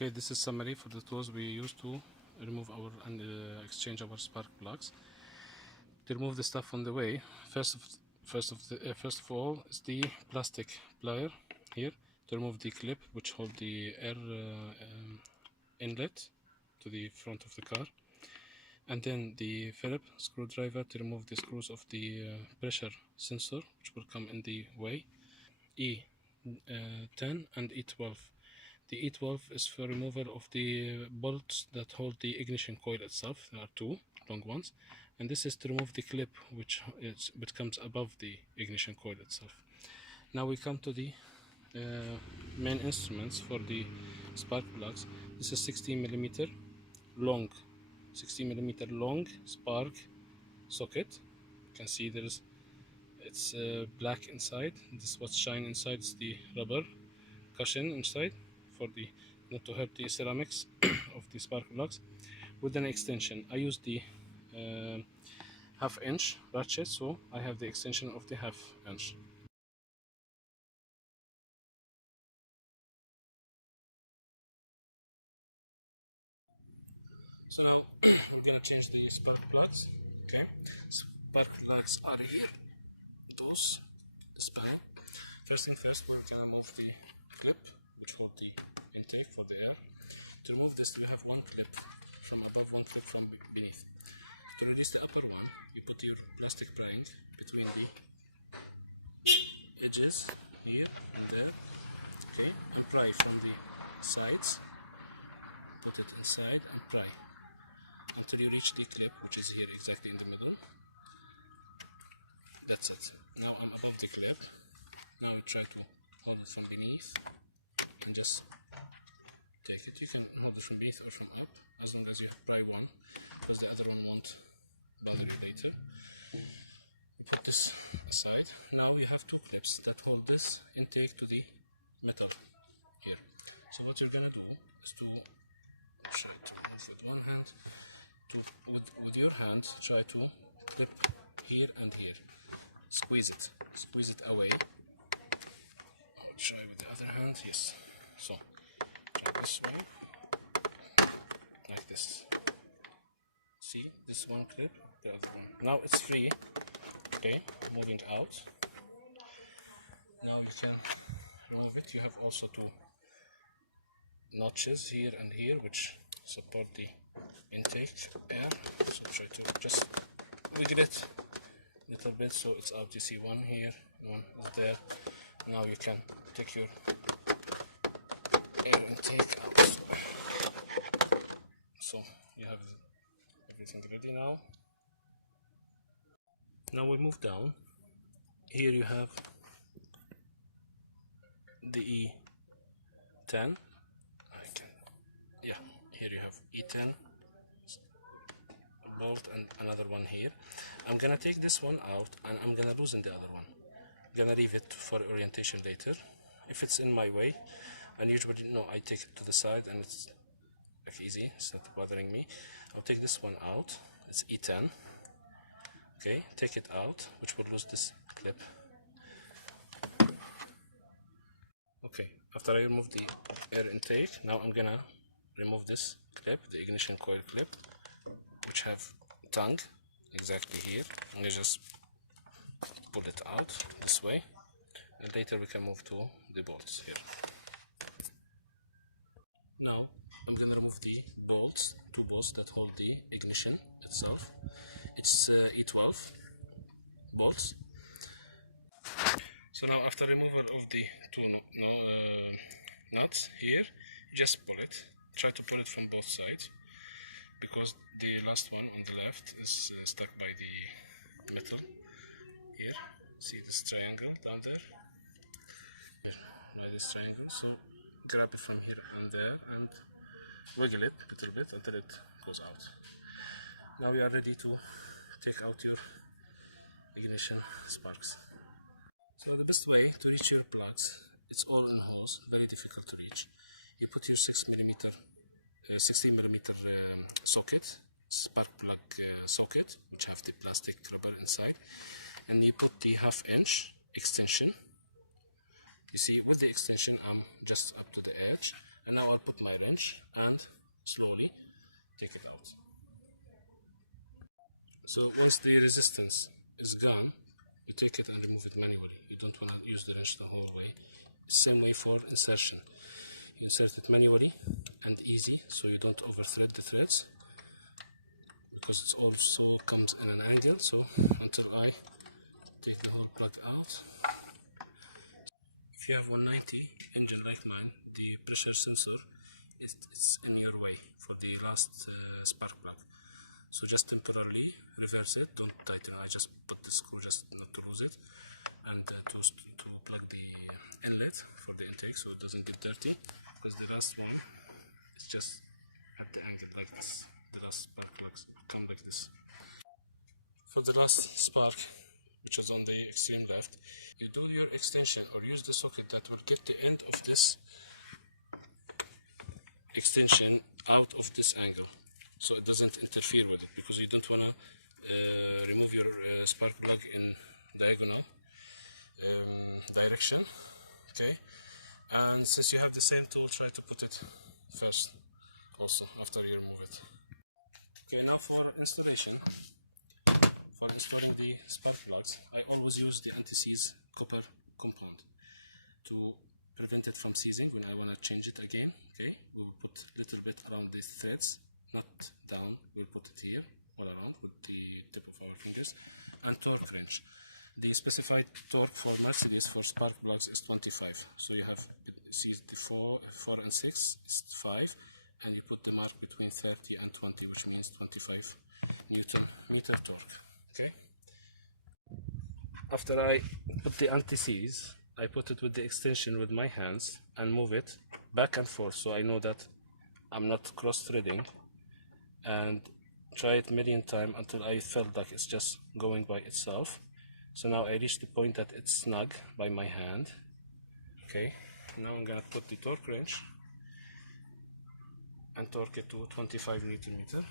Okay, this is summary for the tools we use to remove our and exchange our spark plugs. To remove the stuff on the way, first of all is the plastic plier here to remove the clip which hold the air inlet to the front of the car, and then the Phillips screwdriver to remove the screws of the pressure sensor which will come in the way, E10 and E12. The E12 is for removal of the bolts that hold the ignition coil itself. There are two long ones, and this is to remove the clip which comes above the ignition coil itself. Now we come to the main instruments for the spark plugs. This is 16mm long spark socket. You can see it's black inside. This is what's shine inside. It's the rubber cushion inside for the not to hurt the ceramics of the spark plugs. With an extension, I use the half-inch ratchet, so I have the extension of the half-inch. So now I'm gonna change the spark plugs. Okay, spark plugs are here. Those span. First thing first, we're gonna move the clip which hold the intake for the air. To remove this, we have one clip from above, one clip from beneath. To release the upper one, you put your plastic prank between the edges here and there. Okay, and pry from the sides. Put it inside and pry until you reach the clip which is here exactly in the middle. That's it. Now I'm above the clip. Now I try to hold it from beneath and just take it. You can hold it from beneath or from up, as long as you pry one, because the other one won't bother you later. Put this aside. Now we have two clips that hold this intake to the metal here. So what you're gonna do is to try to move with one hand, with your hand try to clip here and here. Squeeze it away. I'll try with the other hand. Yes. So try this way, like this. See this one clip, the other one. Now it's free. Okay, moving out. Now you can remove it. You have also two notches here and here which support the intake air. So try to just wiggle it a little bit so it's out. You see one here, one is there. Now you can take your air intake out. So you have everything ready now. Now we move down. Here you have the E10. Here you have E10 bolt and another one here. I'm gonna take this one out and I'm gonna loosen the other one. I'm gonna leave it for orientation later. If it's in my way, and usually I take it to the side and it's like easy, it's not bothering me. I'll take this one out. It's E10. Okay, take it out, which will lose this clip. Okay, after I remove the air intake, now I'm gonna remove this clip, the ignition coil clip, which have tongue exactly here. I'm gonna just pull it out this way, and later we can move to the bolts here. Now I'm gonna remove the bolts, two bolts that hold the ignition itself. It's E12 bolts. So now after removal of the two nuts here, just pull it. Try to pull it from both sides, because the last one on the left is stuck by the metal here. See this triangle down there? Here, by this triangle. So grab it from here and there and wiggle it a little bit until it goes out. Now we are ready to take out your ignition sparks. So the best way to reach your plugs, it's all in holes, very difficult to reach. You put your 16mm socket, spark plug socket, which have the plastic rubber inside, and you put the half-inch extension. You see, with the extension I'm just up to the edge, And now I'll put my wrench and slowly take it out. So once the resistance is gone, you take it and remove it manually. You don't want to use the wrench the whole way. Same way for insertion. You insert it manually and easy, so you don't over thread the threads, because it also comes in an angle. So until I take the whole plug out. If you have 190 engine like mine, the pressure sensor it's in your way for the last spark plug. So just temporarily reverse it, don't tighten. I just put the screw just not to lose it, and to plug the inlet for the intake so it doesn't get dirty, because the last one is just at the angle like this. The last spark plugs come like this. For the last spark, which is on the extreme left, you do your extension or use the socket that will get the end of this extension out of this angle, so it doesn't interfere with it, because you don't want to remove your spark plug in diagonal direction. Okay, and since you have the same tool, try to put it first also after you remove it. Okay, now for installation. For installing the spark plugs, I always use the anti-seize copper compound to prevent it from seizing when I want to change it again. Okay, we will put a little bit around these threads, not down. We'll put it here all around with the tip of our fingers. And torque wrench. The specified torque for Mercedes for spark plugs is 25. So you have, see the 4 and 6 is 5, and you put the mark between 30 and 20, which means 25 Newton meter torque. Okay. After I put the anti-seize, I put it with the extension with my hands and move it back and forth, so I know that I'm not cross-threading, and try it a million times until I felt like it's just going by itself. So now I reach the point that it's snug by my hand. Okay, now I'm gonna put the torque wrench and torque it to 25 Newton meter.